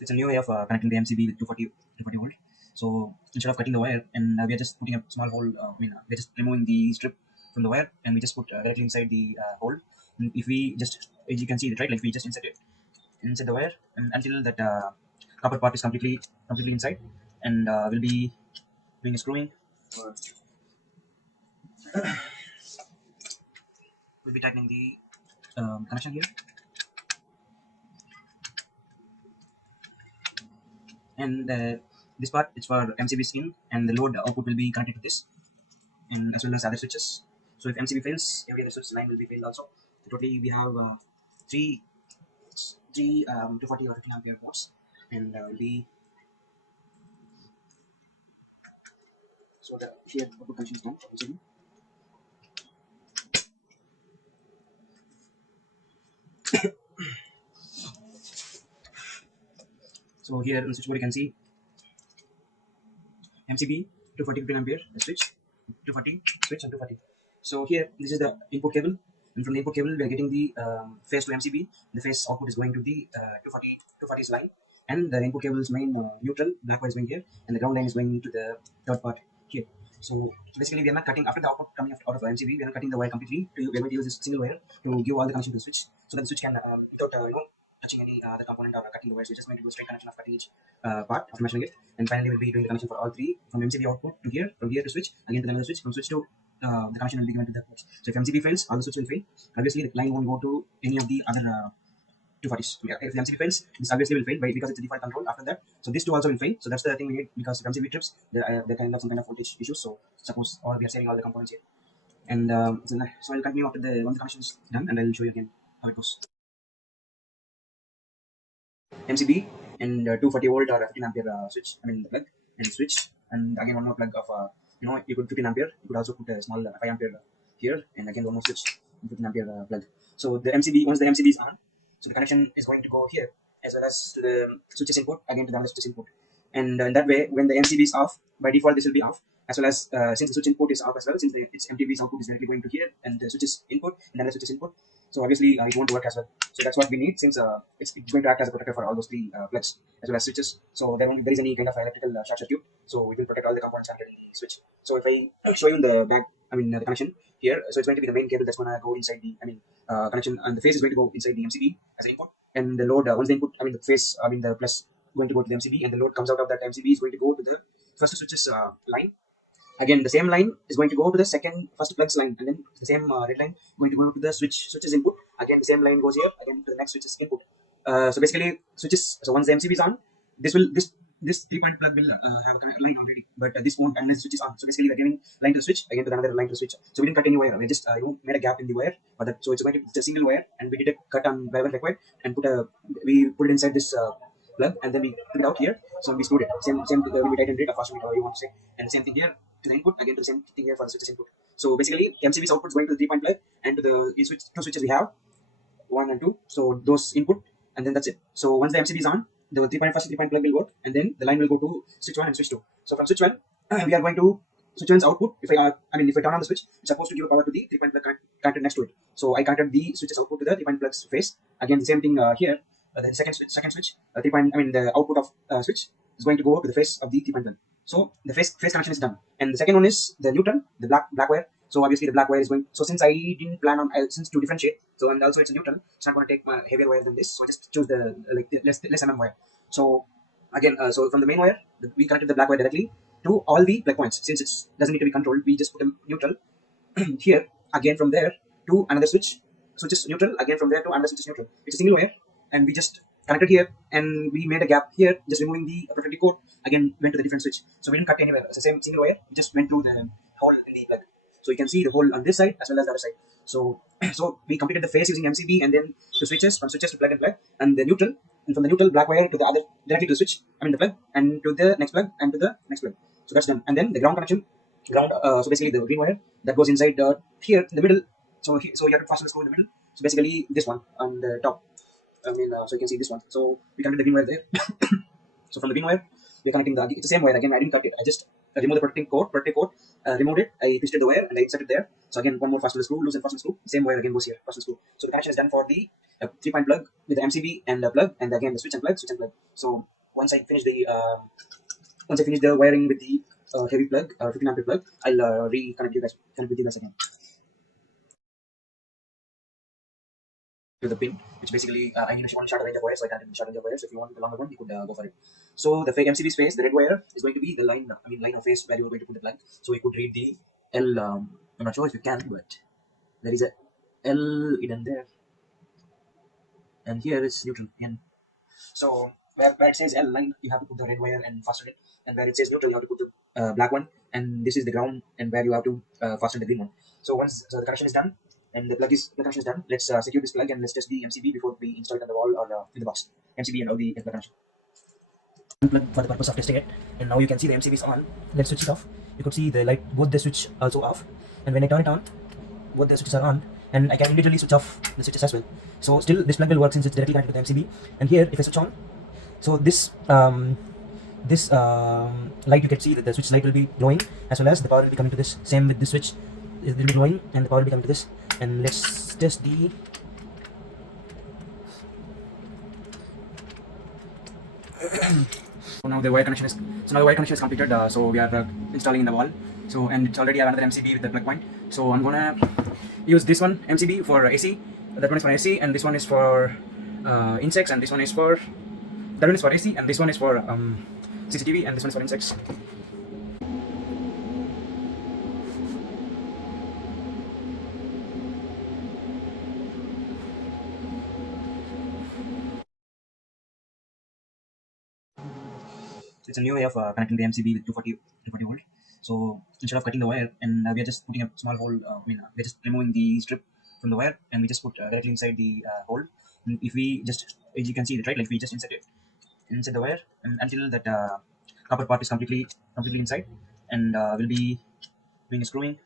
It's a new way of connecting the MCB with 240 volt. So instead of cutting the wire, and we are just putting a small hole. We're just removing the strip from the wire, and we just put directly inside the hole. And if we just, as you can see, it right, like we just insert the wire, and until that copper part is completely inside, and we'll be doing a screwing. Or we'll be tightening the connection here, and this part is for MCB in, and the load output will be connected to this, and as well as other switches. So if MCB fails, every other switch line will be failed also. So totally we have three 240 or 15 ampere modes, and will be so the here output connection is done for MCB. So here in the switchboard you can see MCB 240 15 ampere, the switch 240 switch and 240. So here this is the input cable, and from the input cable we are getting the phase to MCB. The phase output is going to the 240's line, and the input cable's main neutral black wire is going here, and the ground line is going to the third part here. So basically we are not cutting after the output coming out of MCB. We are not cutting the wire completely. We are going to use this single wire to give all the connection to the switch, so that the switch can without touching any other component or cutting the wires. We just going to do a straight connection of cutting each part after measuring it, and finally we'll be doing the connection for all three from MCB output to here, from here to switch, again to another switch, from switch to the connection will be given to the ports. So if MCB fails, all the switch will fail. Obviously, the line won't go to any of the other 240s. If the MCB fails, this obviously will fail because it's a default control after that. So these two also will fail. So that's the thing we need, because if MCB trips, there can have some kind of voltage issues. So suppose or we are saving all the components here, and so I'll continue after the once the connection is done, and I'll show you again how it goes. MCB and 240 volt or 15 ampere switch. I mean the plug and switch, and again one more plug of you could 15 ampere. You could also put a small 5 ampere here, and again one more switch 15 ampere plug. So the MCB, once the MCB is on, so the connection is going to go here as well as to the switches input, again to the other switches input, and in that way when the MCB is off, by default this will be off, as well as since the switch input is off as well, since its MTB's output is directly going to here, and the switches input and then the switches input, so obviously it won't work as well. So that's what we need, since it's going to act as a protector for all those three plugs as well as switches. So there won't, there is any kind of electrical short circuit, so it will protect all the components connected in the switch. So if I show you in the back, the connection here, so it's going to be the main cable that's going to go inside the connection, and the phase is going to go inside the MCB as an input, and the load once the input, the phase, the plus going to go to the MCB, and the load comes out of that MCB is going to go to the first switches line. Again, the same line is going to go to the first plugs line, and then the same red line going to go to the switches input. Again, the same line goes here again to the next switches input. So basically, switches. So once the MCB is on, this 3-point plug will have a line already, but this won't unless the switch is on. So basically, we're giving line to switch again to another line to switch. So we didn't cut any wire. We just made a gap in the wire, but so it's going to, it's a single wire, and we did a cut on wherever required, and we put it inside this plug, and then we took it out here. So we screwed it. Same we tightened it or fastened it, however you want to say, and same thing here to the input, again to the same thing here for the switches input. So basically, MCB's output is going to the 3-point plug, and to the two switches we have 1 and 2. So those input, and then that's it. So once the MCB is on, the first 3-point plug will work, and then the line will go to switch 1 and switch 2. So from switch 1, we are going to switch 1's output. If I turn on the switch, it's supposed to give power to the 3-point plug connected next to it. So I connected the switch's output to the 3-point plug's phase. Again, the same thing here. The second switch, the output of switch is going to go to the phase of the 3-point plug. So the phase connection is done, and the second one is the neutral, the black wire. So obviously the black wire is going. So since I didn't plan on since to differentiate, so and also it's a neutral, it's not going to take my heavier wire than this. So I just chose the less mm wire. So again, so from the main wire, we connected the black wire directly to all the plug points. Since it doesn't need to be controlled, we just put a neutral here. Again from there to another switches neutral. Again from there to another switch is neutral. It's a single wire, and we just connected here, and we made a gap here, just removing the protective cord. Again, went to the different switch. So we didn't cut anywhere. It's the same single wire. We just went through the hole in the plug. So you can see the hole on this side as well as the other side. So we completed the phase using MCB, and then the switches, from switches to plug and plug, and the neutral, and from the neutral black wire to the other directly to the switch. The plug, and to the next plug, and to the next plug. So that's done. And then the ground connection, so basically the green wire that goes inside here in the middle. So you have to fasten the screw in the middle. So basically this one on the top. So you can see this one. So we connected the green wire there. So from the green wire, we're connecting it's the same wire again. I didn't cut it. I just removed the protective cord, removed it, I twisted the wire and I inserted there. So again, one more fastener screw, loosen fastener screw, same wire again goes here, fastener screw. So the connection is done for the 3-point plug with the MCB and the plug, and again the switch and plug, switch and plug. So once I finish the wiring with the heavy plug, 15 ampere plug, I'll connect with you guys again to the pin, which basically I need a shorter range of wires, so I can't short range of wires. If you want the longer one, you could go for it. So the MCB space, the red wire is going to be the line of phase where you are going to put the plug. So we could read the L. I'm not sure if you can, but there is a L hidden there, and here is neutral N. So where it says L line, you have to put the red wire and fasten it, and where it says neutral, you have to put the black one, and this is the ground, and where you have to fasten the green one. So once the connection is done and the connection is done, let's secure this plug and let's test the MCB before we install it on the wall or in the box. MCB and all the connection. Unplug for the purpose of testing it, and now you can see the MCB is on. Let's switch it off. You could see the light, both the switch also off, and when I turn it on, both the switches are on, and I can immediately switch off the switches as well. So still this plug will work since it's directly connected to the MCB. And here, if I switch on, so this light, you can see that the switch light will be glowing, as well as the power will be coming to this. Same with this switch, it will be glowing and the power will be coming to this. And let's test the So now the wire connection is completed. So we are installing in the wall. So and it's already have another MCB with the plug point. So I'm gonna use this one MCB for AC. That one is for AC, and this one is for insects, and this one is for AC, and this one is for CCTV, and this one is for insects. It's a new way of connecting the MCB with 240 volt. So instead of cutting the wire, and we are just putting a small hole, we're just removing the strip from the wire, and we just put directly inside the hole. And if we just, as you can see, right, like we just insert it inside the wire, and until that copper part is completely inside, and we'll be doing a screwing.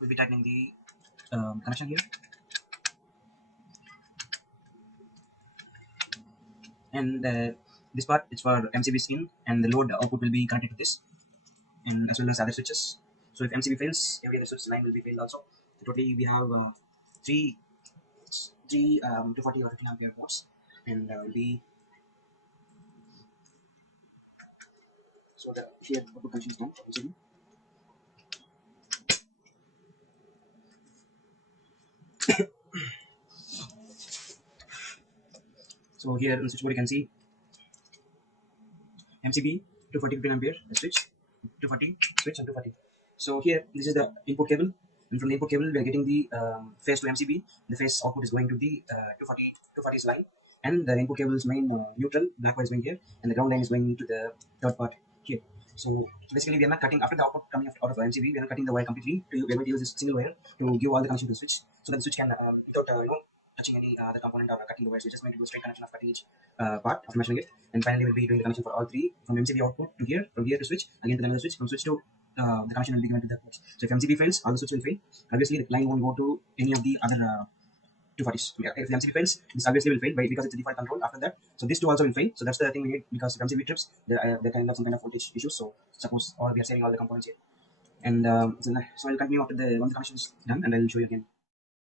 We'll be tightening the connection here, and this part is for MCB in, and the load output will be connected to this, and as well as other switches. So if MCB fails, every other switch line will be failed also. So totally we have three 240 or 15 ampere ports, and will be so the here output connection is done for MCB. So here in the switchboard you can see MCB 240 15 ampere the switch, 240 switch and 240. So here this is the input cable, and from the input cable we are getting the phase to MCB. The phase output is going to the 240's line, and the input cable is main neutral, black wire is going here, and the ground line is going to the third part here. So basically we are not cutting after the output coming out of MCB. We are not cutting the wire completely. We are going to use this single wire to give all the connection to the switch, so that the switch can without touching any other component or cutting the wires. We just going to do a straight connection of cutting each part after measuring it, and finally we'll be doing the connection for all three from MCB output to here, from here to switch, again to another switch, from switch to the connection will be given to the ports. So if MCB fails, all the switch will fail. Obviously, the line won't go to any of the other 240s. If the MCB fails, this obviously will fail because it's a default control after that. So this two also will fail. So that's the thing we need, because if MCB trips, there can have some kind of voltage issues. So suppose, or we are saving all the components here. And so I'll continue after the once the connection is done, and I'll show you again.